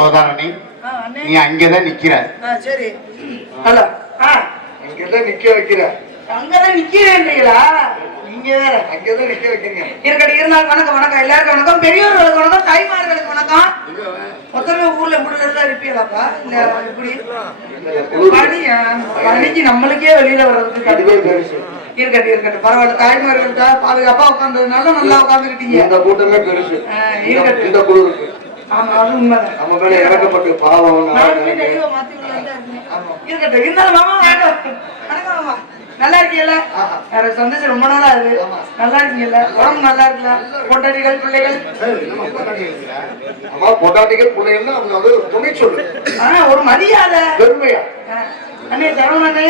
அவதாரணி நீ அங்கதான் நிக்கிற. சரி ஹலோ அங்கதான் நிக்க வைக்கிற. அங்கதான் நிக்கிறேன்றீங்களா? நீங்க வேற அங்கதான் நிக்க வைக்கிறீங்க. இருக்கட்டும். இருந்தாலும் வணக்கம் வணக்கம், எல்லாருக்கும் வணக்கம், பெரியவர்களுக்கு வணக்கம், தாய்மார்களுக்கு வணக்கம். மொத்தமே ஊர்ல முடிவுதான் இருப்பீங்களாப்பா? இல்ல எப்படி பணிக்கு நம்மளுக்கே வெளியில வர்றதுக்கு இருக்கட்டும் இருக்கட்டும், பரவாயில்ல. தாய்மார்களுக்கா பாதுகாப்பா உட்கார்ந்ததுனால நல்லா உட்கார்ந்துக்கிட்டீங்க. இந்த கூட்டமே பெருசு. இருக்கட்டும். இந்த குழு இருக்கு. ஆமா, அது உண்மைதான். நம்ம மேல இறக்கப்பட்டு பாவம் இருக்கட்டும். இருந்தாலும் மாமா வணக்கம் மாமா, நல்லா இருக்கீங்கல்ல? சந்தோஷம், ரொம்ப நாளா அது. நல்லா இருக்கீங்கல்ல? உடம்பு நல்லா இருக்கலாம்? பொண்டாட்டிகள் பிள்ளைகள்? அம்மா பொண்டாட்டிகள் பிள்ளைகள் அவங்க வந்து துணை சொல்லு. ஒரு மரியாதை பெருமையா. அண்ணே சரவணனே,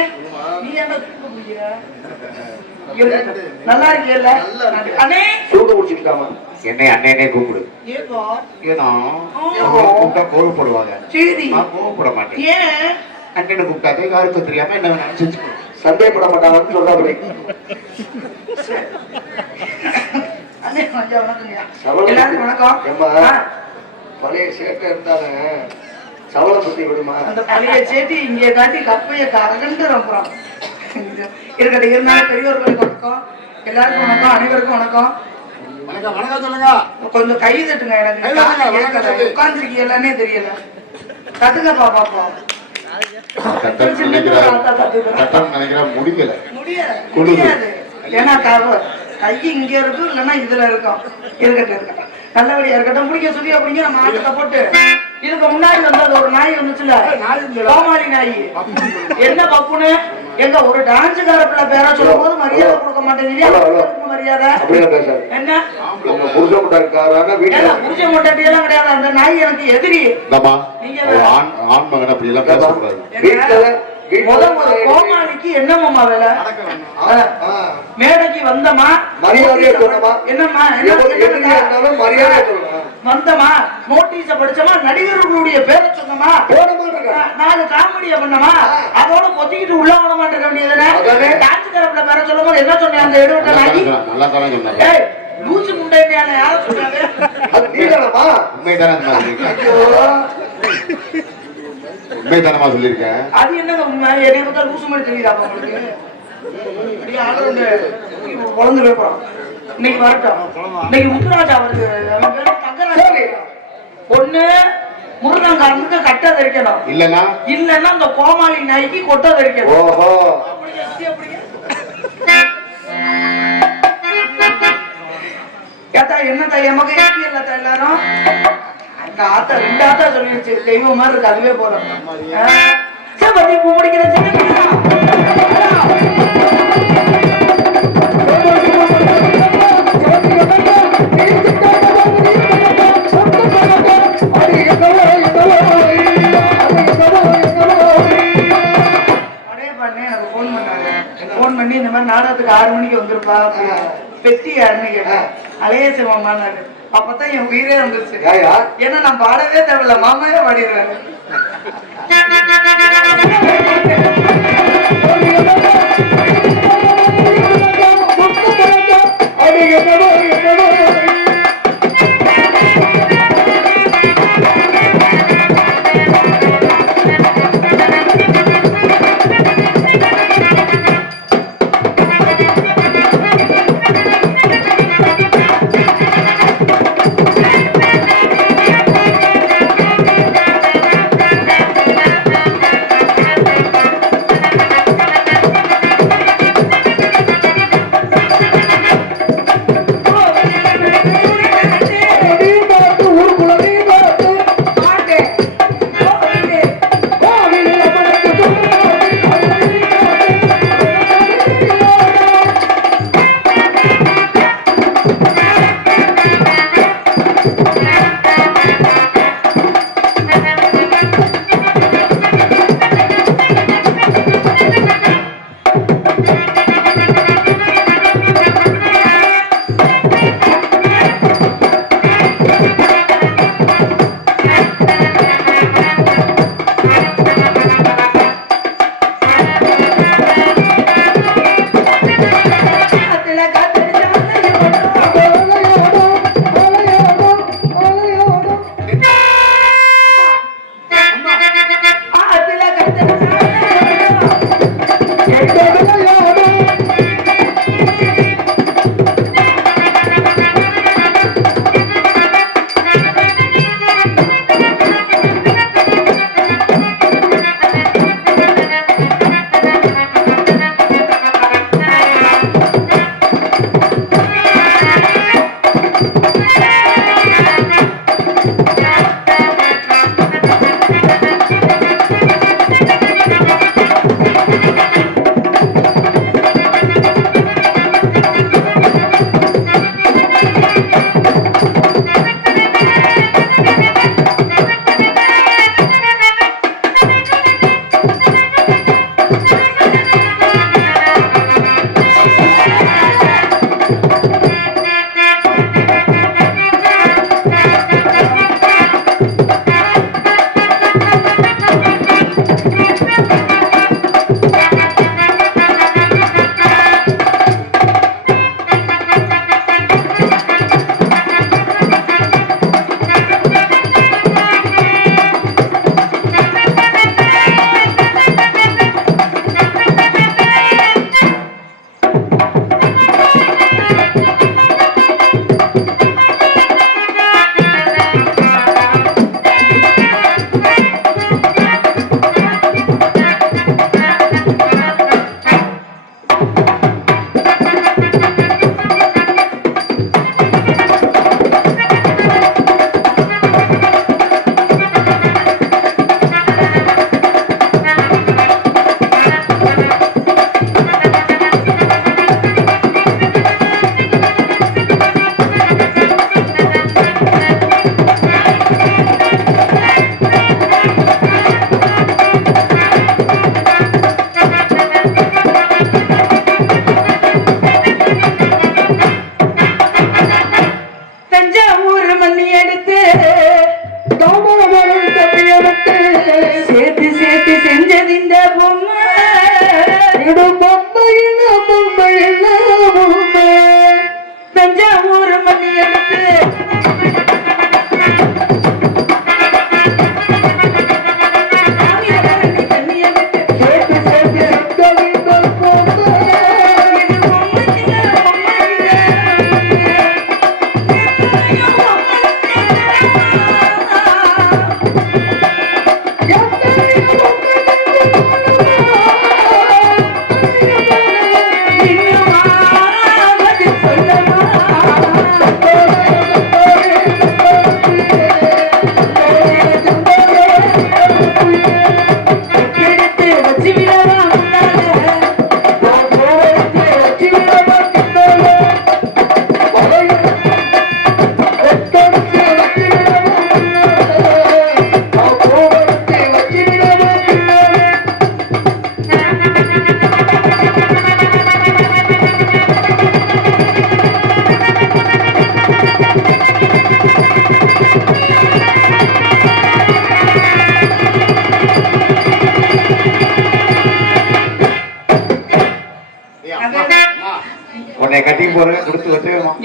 நீ என்ன நல்லா இருக்கீங்கல்ல? அண்ணே சூடு குடிச்சிருக்காமா? என்னை அண்ணனே கூப்பிடு. ஏன்னா கூப்பிட்டா கோவப்படுவாங்க. சரி, நான் கோவப்பட மாட்டேன். ஏன் அண்ணனை கூப்பிட்டாதே யாருக்கும் தெரியாம என்ன நினைச்சு சந்தேகப்பட மாட்டாங்கன்னு சொல்றாங்க. பழைய சேட்டை இருந்தாலும் சவளை புத்தி விடுமா? அந்த பழைய சேட்டி இங்கே காட்டி கப்பைய கரகண்டு ரொம்ப இருக்கட்டும். இருந்தாலும் பெரியவர்களுக்கு வணக்கம், எல்லாருக்கும் வணக்கம், அனைவருக்கும் வணக்கம். வணக்கம் சொல்லுங்க. கொஞ்சம் கை தட்டுங்க. எனக்கு உட்கார்ந்துருக்கீங்க எல்லாமே தெரியல. தட்டுங்கப்பா பாப்போம். முடியாது. ஏன்னா கை இங்க இருக்கும், இல்லைன்னா இதுல இருக்கும். இருக்கட்டும் இருக்கட்டும், நல்லபடியா இருக்கட்டும். பிடிக்க சொல்லி அப்படிங்க நம்ம ஆட்டத்தை போட்டு இதுக்கு முன்னாடி வந்தது ஒரு நாய் வந்துச்சுல, கோமாளி நாய். என்ன பப்புன்னு எங்க ஒரு டான்ஸுக்கார பிள்ளை பேரா சொல்லும் போது மரியாதை கொடுக்க மாட்டேங்கிறீங்க. மரியாதை என்ன? புருஷ மொட்டாட்டி எல்லாம் கிடையாது. அந்த நாய் எனக்கு எதிரி. ஒரு கோமாளிக்கு என்னம்மா வேலை? மேடைக்கு வந்தமா என்னம்மா வந்தமா, நோட்டீஸ படிச்சமா, நடிகர்களுடைய பேரை சொன்னமா, 4 காமெடியா பண்ணமா, அதோட பொத்திக்கிட்டு உள்ள வர மாட்டேங்க வேண்டியதுதானே? டான்ஸ் கரப்ல பேரை சொல்லும் போது என்ன சொன்னேன்? அந்த எடுவட்ட நாய் லூசு முண்டையான யார சொன்னாங்க? உண்மைதானமா சொல்லிருக்கேன். அது என்னங்க உண்மை? என்னை பார்த்தா லூசு மாதிரி தெரியுதா உங்களுக்கு? குழந்தை வைப்போம். இன்னைக்கு வரட்டும். இன்னைக்கு முத்துராஜா அவருக்கு பொண்ணு முருகங்காரனுக்கு கட்ட தெரிக்கணும். இல்லன்னா அந்த கோமாளி நாய்க்கு கொட்ட தெரிக்கணும். ஏத்தா என்னத்தா எமக்கு இல்லத்தா எல்லாரும் ஆத்தா 2 ஆத்தா சொல்லிடுச்சு. தெய்வம் மாதிரி இருக்கு, அதுவே போதும். பத்தி பூ முடிக்கிற போன் பண்ணி இந்த மாதிரி நாடகத்துக்கு 6 மணிக்கு வந்துருப்பா. பெட்டி யாருன்னு கேட்டேன். அலைய சிவமானாரு. அப்பதான் என் உயிரே வந்துருச்சு. ஏன்னா நான் பாடவே தேவையில்ல, மாமாவே பாடிடுறாரு.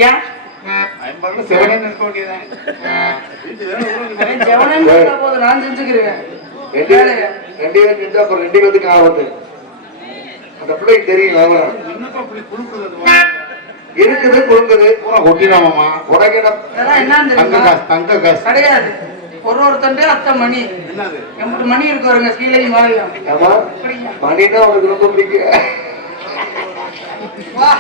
ஏன் ஐம்பதுல செவனேன்னு இருக்க வேண்டியதுதான். அவன் ஜெவனன்னு சொன்னா போதும், நான் செஞ்சுக்கிறேன். ரெண்டு பேரும் செஞ்சா அப்புறம் 2 பேத்துக்கு ஆபத்து. அந்த பிள்ளைக்கு தெரியும் அவன் இருக்குது குழுங்குது. பூரா கொட்டிடாமாமா. உனக்கு என்ன இதெல்லாம் என்னன்னு தங்க தெரியுமா? காசு, தங்க காசு. கிடையாது. ஒருத்தண்டே அத்தை மணி. எம்பது மணி இருக்கு வருங்க கீழையும் வாழையும். ஆமா அப்படியா? மணின்னா உனக்கு ரொம்ப பிடிக்கும். வா